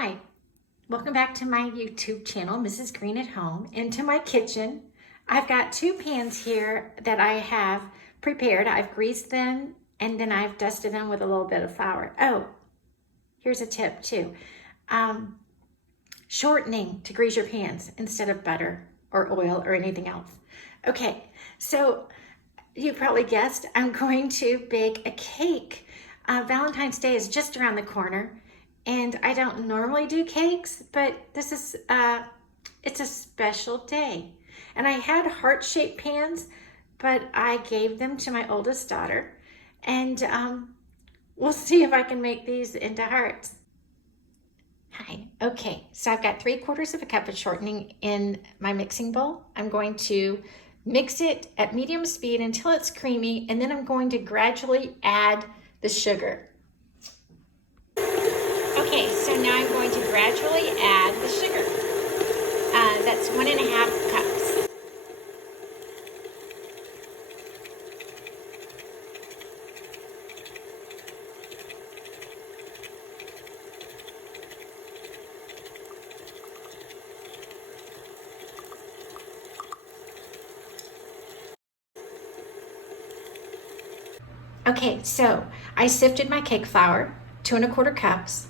Hi, welcome back to my YouTube channel, Mrs. Greene at Home, and to my kitchen. I've got two pans here that I have prepared. I've greased them and then I've dusted them with a little bit of flour. Oh, here's a tip too. Shortening to grease your pans instead of butter or oil or anything else. Okay, so you probably guessed I'm going to bake a cake. Valentine's Day is just around the corner. And I don't normally do cakes, but this is, it's a special day. And I had heart-shaped pans, but I gave them to my oldest daughter. And we'll see if I can make these into hearts. Hi, okay, so I've got 3/4 of a cup of shortening in my mixing bowl. I'm going to mix it at medium speed until it's creamy, and then I'm going to gradually add the sugar. Okay, so now I'm going to gradually add the sugar. That's 1.5 cups. Okay, so I sifted my cake flour, 2¼ cups.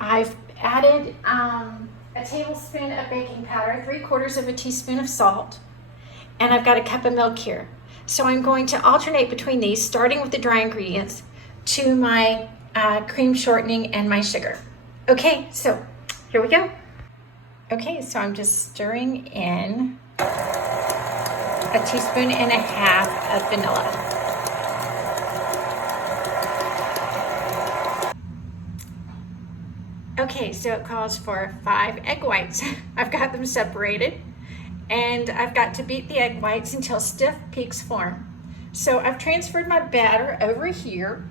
I've added a tablespoon of baking powder, 3/4 of a teaspoon of salt, and I've got a cup of milk here. So I'm going to alternate between these, starting with the dry ingredients to my cream shortening and my sugar. Okay, so here we go. Okay, so I'm just stirring in a teaspoon and a half of vanilla. Okay, so it calls for 5 egg whites. I've got them separated, and I've got to beat the egg whites until stiff peaks form. So I've transferred my batter over here,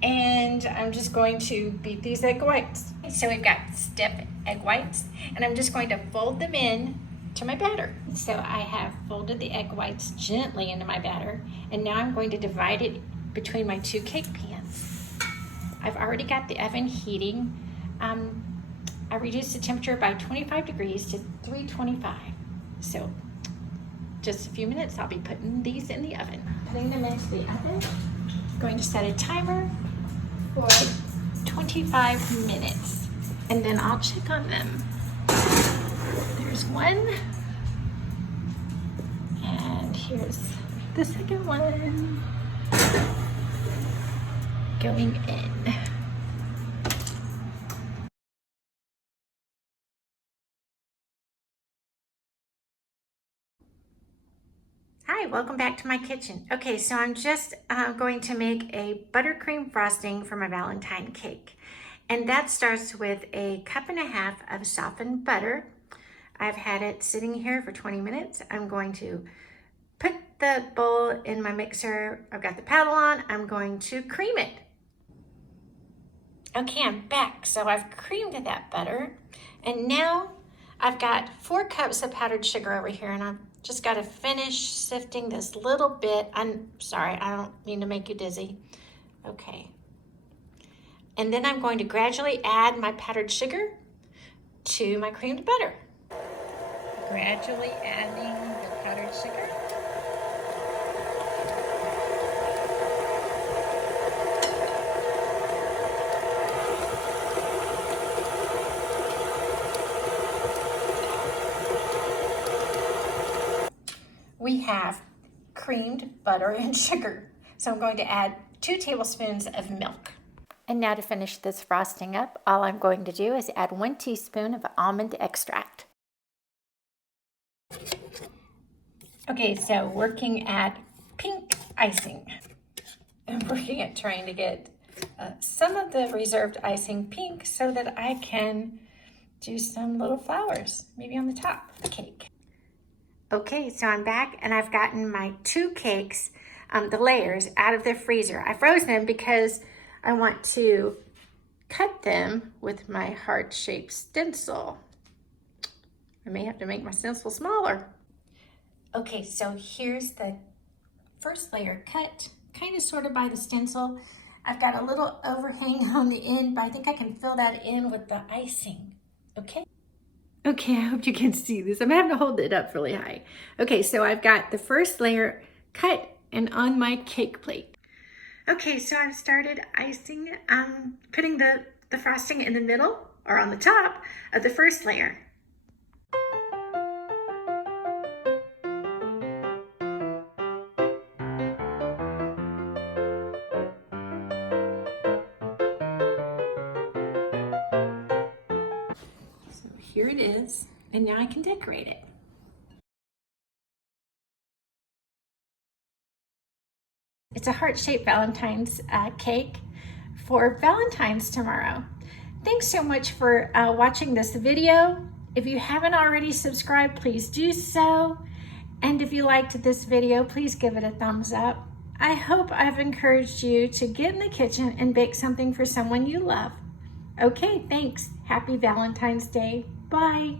and I'm just going to beat these egg whites. So we've got stiff egg whites, and I'm just going to fold them in to my batter. So I have folded the egg whites gently into my batter, and now I'm going to divide it between my 2 cake pans. I've already got the oven heating. I reduced the temperature by 25 degrees to 325. So just a few minutes, I'll be putting these in the oven. Putting them into the oven. Going to set a timer for 25 minutes. And then I'll check on them. There's one. And here's the second one. Going in. Hi, welcome back to my kitchen. Okay, so I'm just going to make a buttercream frosting for my Valentine cake. And that starts with 1.5 cups of softened butter. I've had it sitting here for 20 minutes. I'm going to put the bowl in my mixer. I've got the paddle on. I'm going to cream it. Okay, I'm back. So I've creamed that butter. And now I've got 4 cups of powdered sugar over here, and I've just got to finish sifting this little bit. I'm sorry, I don't mean to make you dizzy. Okay. And then I'm going to gradually add my powdered sugar to my creamed butter. Gradually adding the powdered sugar. We have creamed butter and sugar. So I'm going to add 2 tablespoons of milk. And now to finish this frosting up, all I'm going to do is add 1 teaspoon of almond extract. Okay, so working at pink icing. I'm working at trying to get some of the reserved icing pink so that I can do some little flowers, maybe on the top of the cake. Okay, so I'm back and I've gotten my 2 cakes, the layers, out of the freezer. I froze them because I want to cut them with my heart-shaped stencil. I may have to make my stencil smaller. Okay, so here's the first layer cut, kind of sort of by the stencil. I've got a little overhang on the end, but I think I can fill that in with the icing, okay? Okay, I hope you can see this. I'm having to hold it up really high. Okay, so I've got the first layer cut and on my cake plate. Okay, so I've started icing, putting the frosting in the middle or on the top of the first layer. So here it is, and now I can decorate it. It's a heart-shaped Valentine's cake for Valentine's tomorrow. Thanks so much for watching this video. If you haven't already subscribed, please do so. And if you liked this video, please give it a thumbs up. I hope I've encouraged you to get in the kitchen and bake something for someone you love. Okay, thanks. Happy Valentine's Day. Bye.